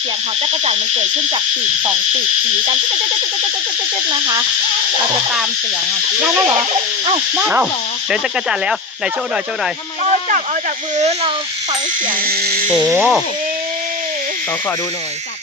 เสียงของจักรจันทร์มันเกิดขึ้นจากปีกสองปีกสีกันตึ๊ดๆๆๆๆๆๆนะคะ เราจะตามเสียงอะได้แล้วเหรอเอ้าได้แล้เอ้าวเหรอเดินจักรจันทร์แล้วไหนโชว์หน่อยโชว์หน่อยทำไมเราจับเอาจากมือเราฟังเสียงโอ้โหเอ๊ะ ขอขอดูหน่อย จับ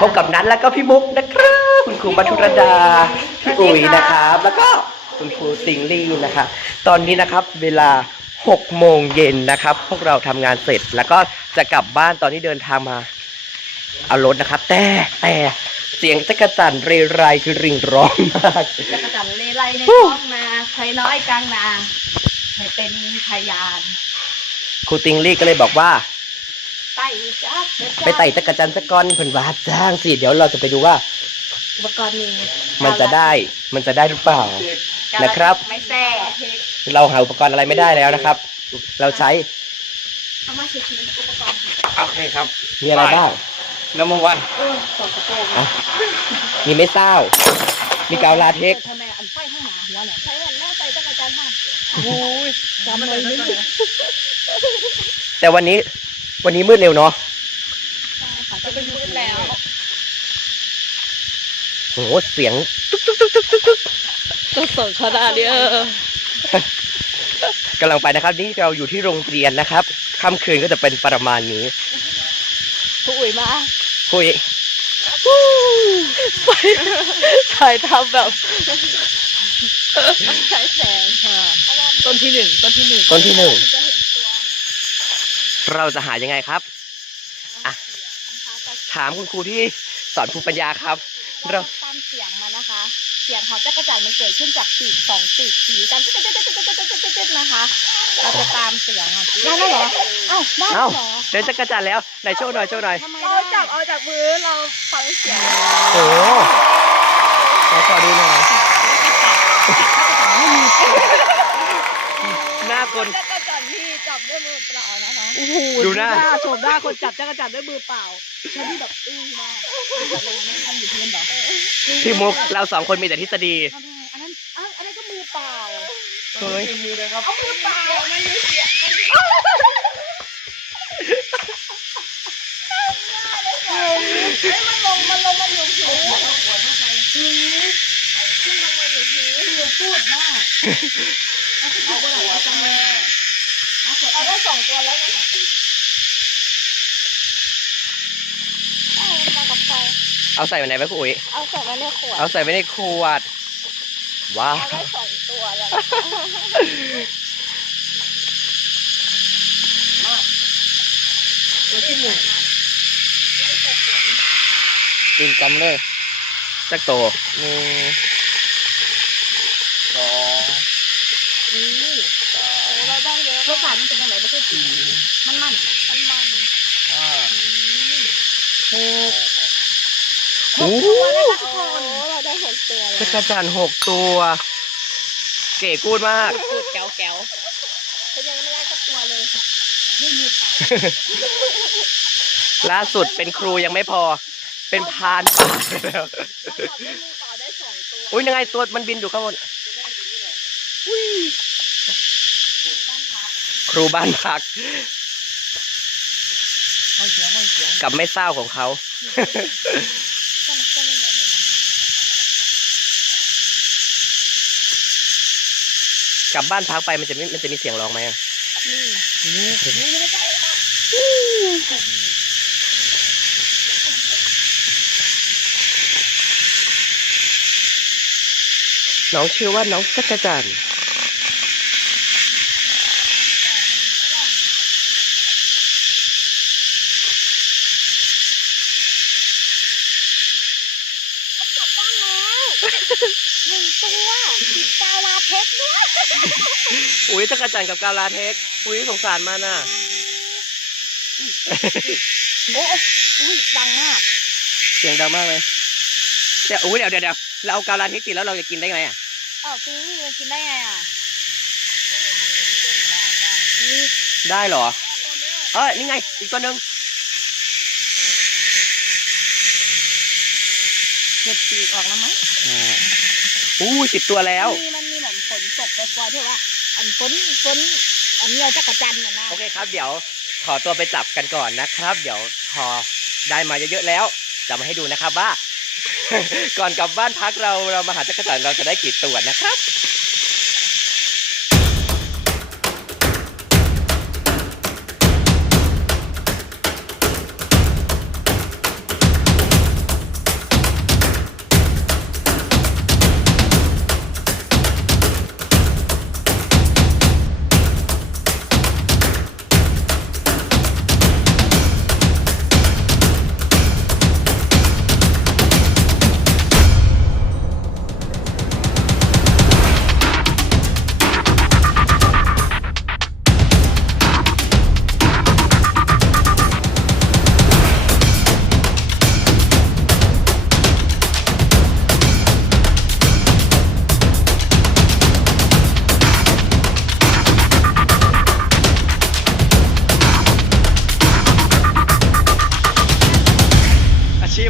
พบกับนัทแล้วก็พี่มุกนะครับ คุณครูมัทุรดา พี่อุ๋ยนะครับ แล้วก็คุณครูติงลี่นะครับตอนนี้นะครับเวลา6โมงเย็นนะครับ พวกเราทำงานเสร็จแล้วก็จะกลับบ้านตอนที่เดินทางมา เอารถนะครับ แต่แต่เสียงจักรจันทร์เรไรคือริงร้องมาก จักรจันทร์เลไลในท้องนาใครน้อยกลางนาให้เป็นพยาน ครูติงลี่ก็เลยบอกว่า ไต่จักรจันทร์ไปไต่จักรจันทร์สะก้อนเพิ่นว่าจ้างสิเดี๋ยวเราจะไปดูว่า อุปกรณ์มีมันจะได้มันจะได้หรือเปล่า นะครับ ไม่แซ่เราหาอุปกรณ์อะไรไม่ได้แล้วนะครับ เราใช้เอามาเช็คอุปกรณ์โอเคครับ มีอะไรบ้าง number one เออสองกระโปรงอะมีไม่เศร้า มีกาวลาเท็กซ์ทำไมอันไฟข้างหน้าหัวเนี่ยใช่แม่ใจจักรจันทร์ห้องโอ้ยจำเลยนิดนึงแต่วันนี้ วันนี้มืดเร็วเนาะค่ะจะเป็นมืดแล้วโอ้โหเสียงก็สดขนาดเนี้ยกำลังไปนะครับ นี่เราอยู่ที่โรงเรียนนะครับค่ำคืนก็จะเป็นประมาณนี้ผู้อุ๋ยมาคุยถ่ายทำแบบใช้แสงค่ะต้นที่หนึ่งต้นที่หนึ่งต้นที่หนึ่งจะ เห็นตัวเราจะหายังไงครับอะถามคุณครูที่สอนภูมิปัญญาครับ เราตามเสียงมานะคะ เสียงของจักรจันทร์มันเกิดขึ้นจากปีกสองปีกสีกันตึ๊ดๆๆๆๆๆๆนะคะ เราจะตามเสียงอะได้แล้วเหรอเอ้าได้แล้เอ้าวเหรอเดินจักรจันทร์แล้วไหนโชว์หน่อยโชว์หน่อยทำไมเราได้จับเอาจากมือเราฟังเสียงโอ้โหขอขอดูหน่อยหน้าคนจักรจันทร์ที่จับด้วยมือเปล่านะคะ โอ้โหดูหน้า โฉมหน้าคนจับจักรจันทร์ด้วยมือเปล่าแค่ที่แบบอึ้งมากแบบอะไรนะทำอยู่พื้นเหรอพี่มุกเราสองคนมีแต่ทฤษฎีทำยังไงอันนั้นอ้าวอันนั้นก็มือเปล่า เฮ้ยมือเลยครับ เอามือเปล่ามันมีเสียงมันมีเฮ้ยมันลงมันลงมาอยู่ผิวขึ้นลงมาอยู่ผิวพูดมากเอาขึ้นไปไหนเอาจังเลย เอาได้สองตัวแล้วนะเอามากับไฟเอาใส่ไว้ไหนไว้คุณอุ๋ยเอาใส่ไว้ในขวดเอาใส่ไว้ในขวด ว้าวเอาได้สองตัวแล้วกินกำเลยจักโตหนึ่งสองเร ไม่ใช่จีมันมันมันมันห้าหกโอ้โหตัวแล้วนะทุกคนเราได้หกตัวแล้วจักรจันหกตัว เก๋กูดมากพูดแก้วแก้วเขายังไม่ได้สักตัวเลยไม่มีเปล่าล่าสุดเป็นครูยังไม่พอ เป็นพานป่าไปแล้วเราได้มือเปล่าได้สองตัวอุ้ยยังไงตัวมันบินอยู่ข้างบน ครูบ้านพักกับไม่เศร้าของเขา ต้องต้องเล่นเลยนะกลับบ้านพักไปมันจะไม่มันจะมีเสียงร้องไหมอะน้องชื่อว่าน้องจักรจันทร์ จับได้แล้ว หนึ่งตัวติดกาวลาเทคด้วยอุ้ยจักรจันทร์กับกาลาเทคอุ้ยสงสารมันอะโอ้อุ้ยดังมาก เสียงดังมากเลยเดี๋ยวอุ้ยเดี๋ยวเดี๋ยวเดี๋ยวเราเอากาวลาเทคติดแล้วเราจะกินได้ไงอะอ้าวตีนี่มันกินได้ไงอะได้เหรอ เออนี่ไง อีกตัวหนึ่ง เด็ดปีกออกแล้วมั้งอ่าอู้สิบตัวแล้ว มีมันมีเหมือนฝนตกไปปล่อยๆที่ว่า อันฝนฝนอันเนี้ยจักรจันทร์น่ะนะโอเคครับ เดี๋ยวขอตัวไปจับกันก่อนนะครับ เดี๋ยวพอได้มาเยอะๆแล้ว จะมาให้ดูนะครับว่า ก่อนกลับบ้านพักเราเรามาหาจักรจันทร์เราจะได้กี่ตัวนะครับ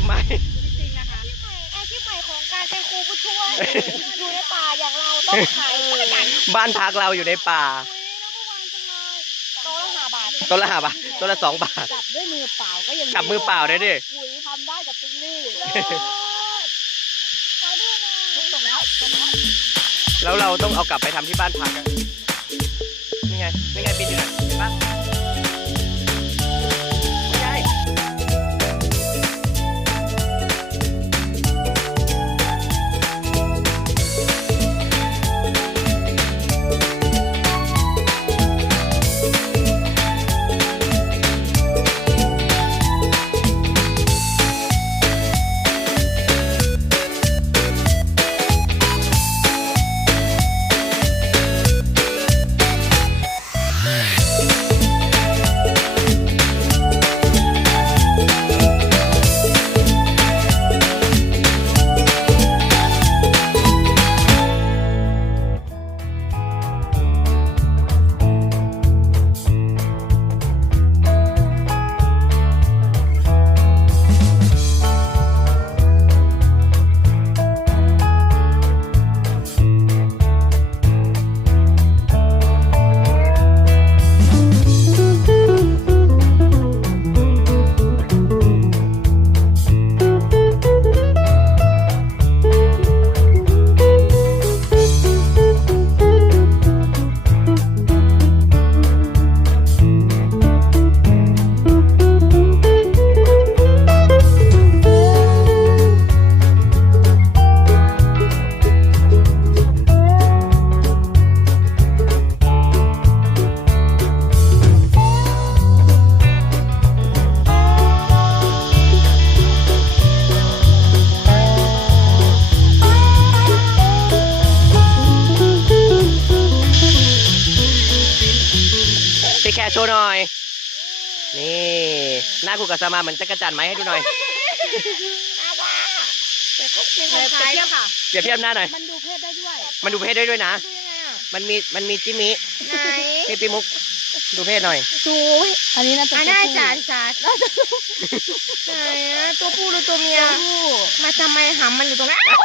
หม่ จริงๆนะคะอาชีพใหม่อาชีพใหม่ของการเป็นครูผู้ช่วย อยู่ในป่าอย่างเราต้องขายจักรจันทร์บ้านพักเราอยู่ในป่า โต๊ะละห้าบาทตัวละห้าบาทตัวละสองบาท จับด้วยมือเปล่าก็ยังจับมือเปล่าได้ดิหุยทำได้กับติ๊งลี่ขอดูหน่อยส่งแล้วส่งแล้วแล้วเราต้องเอากลับไปทำที่บ้านพักอะนี่ไง นี่ไงบินอยู่นะเห็นปะ โชว์หน่อย นี่หน้าคุกับสมาเหมือนจักรจันทร์ไหมให้ดูหน่อยมีคนขายค่ะ เปรียบเทียบหน้าหน่อย มันดูเพศได้ด้วยมันดูเพศได้ด้วยนะมันมี มันมีจิมิไหนพี่ปิมุก ดูเพศหน่อย ดูอันนี้น่าจะอะได้จานจานไหนอะตัวผู้หรือตัวเมียมาทำไมหำมันอยู่ตรงนั้นเอา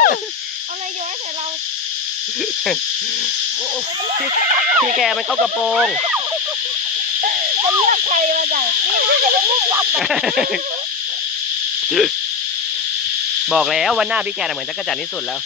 อะไรโยนให้ใส่เรา พี่พี่แกมันเข้ากระโปรง มันเลือกใครมาจากนี่มันจะเป็นลูกวับบอกแล้วว่าหน้าพี่แกน่ะเหมือนจักรจันทร์ที่สุดแล้ว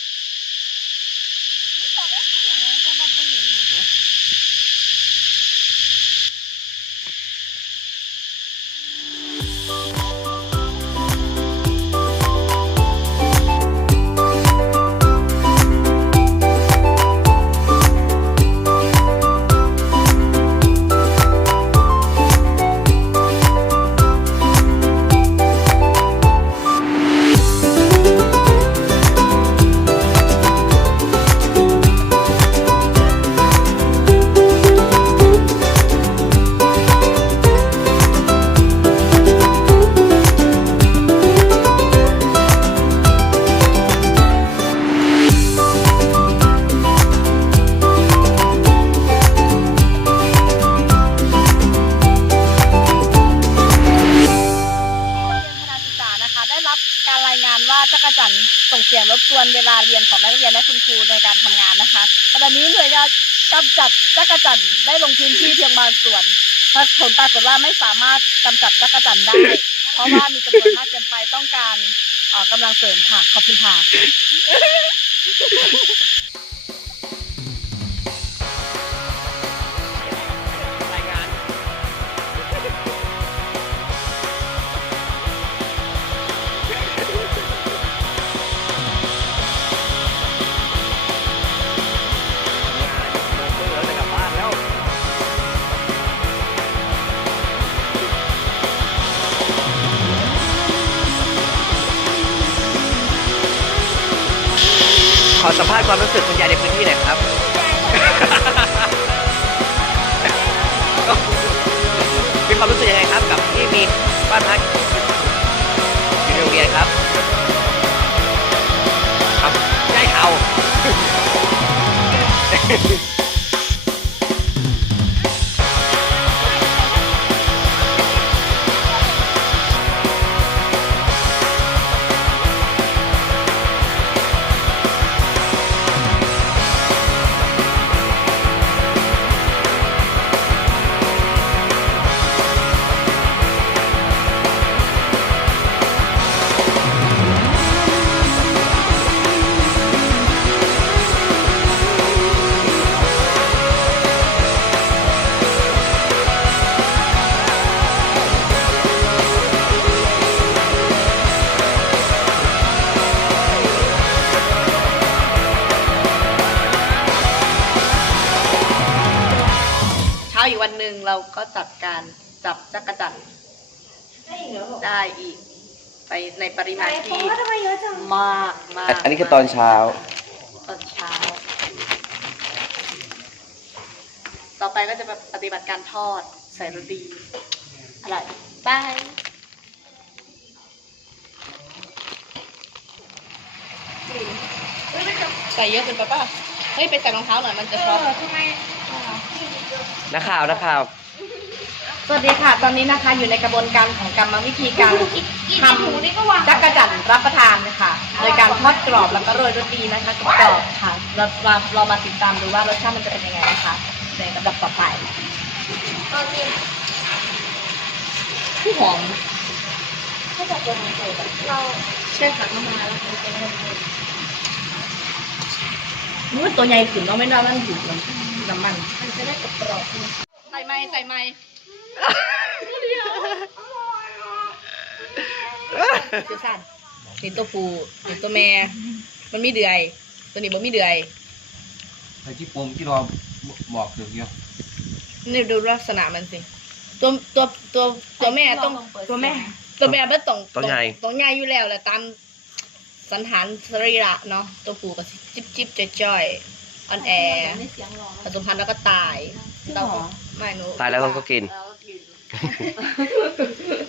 ของนักเรียนและคุณครูในการทำงานนะคะขณะนี้หน่วยงานกำจัดจักรจันได้ลงพื้นที่เพียงบางส่วนผลปรากฏว่าไม่สามารถกำจัดจักรจันได้ เพราะว่ามีจำนวนมากเกินไปต้องการเอ่อกำลังเสริมค่ะ ขอบคุณค่ะ ภาษณ์ความรู้สึกคุณยายในพื้นที่หน่อยครับ มีความรู้สึกยังไงครับ กับที่มีบ้านพักอยู่ในโรงเรียนครับ ครับยายเขา เราก็จัดการจับจักรจันทร์ได้อีกไปในปริมาณที่มากมากอันนี้คือตอนเช้า ตอนเช้า ต่อไปก็จะปฏิบัติการทอดใส่โรตีอร่อยบายใส่เยอะเกินไปป่ะเฮ้ยไปใส่รองเท้าหน่อยมันจะช็อตนักข่าว นักข่าว สวัสดีค่ะ ตอนนี้นะคะอยู่ในกระบวนการของกรรมวิธีการทำจักรจันรับประทานนะคะโดยการทอดกรอบแล้วก็โรยโรตีนะคะกรอบค่ะ เราเราเรามาติดตามดูว่ารสชาติมันจะเป็นยังไงนะคะในลำดับต่อไปที่หอมถ้าจากตัวนี้เราใช่ค่ะเข้ามาแล้วมันนู้นตัวใหญ่ขึ้นเนาะไม่น่ามันอยู่น้ำมันมันจะได้กรอบใส่ไม้ใส่ไม้ คือสั้นนี่ตัวผู้นี่ตัวแม่ มันมีเดือย ตัวนี้บ่มีเดือยแต่ที่ผมที่เราบอกถึงอยู่นี่ดูลักษณะมันสิ ตัวตัวตัวตัวแม่ต้องตัวแม่ ตัวแม่มันต้องตัวใหญ่ต้องใหญ่อยู่แล้วแหละตามสันฐานสรีระเนาะตัวผู้ก็สิจิบจิบจ้อยๆออนแอร์ผสมพันธุ์แล้วก็ตายเราก็ไม่หนูตายแล้วเราก็กินแล้วก็กิน ハハハハ。